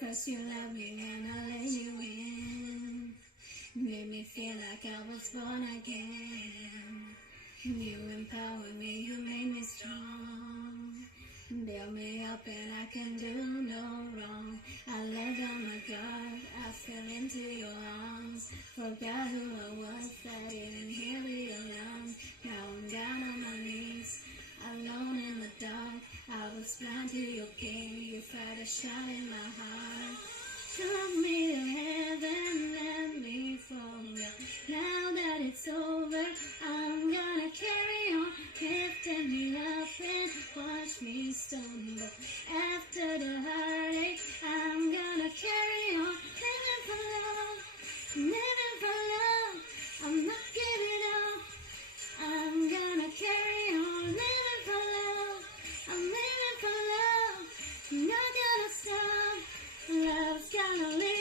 First you love me and I let you in. Made me feel like I was born again. You empowered me, you made me strong. Build me up and I can do no wrong. I let down my guard, I fell into your arms. Forgot who I was, I didn't hear the alarm. Now I'm down on my knees, alone in the dark. I was blind to your game, you fired a shot in my heart. Took me to heaven, let me fall down. Now that it's over, I'm gonna carry on. Lifting me up and watch me stumble. After the heartache, I'm gonna carry on. Living for love, living for love. I'm not giving up. I'm gonna carry on. Living for love, I'm living for love. I'm not gonna stop. Love's gonna live.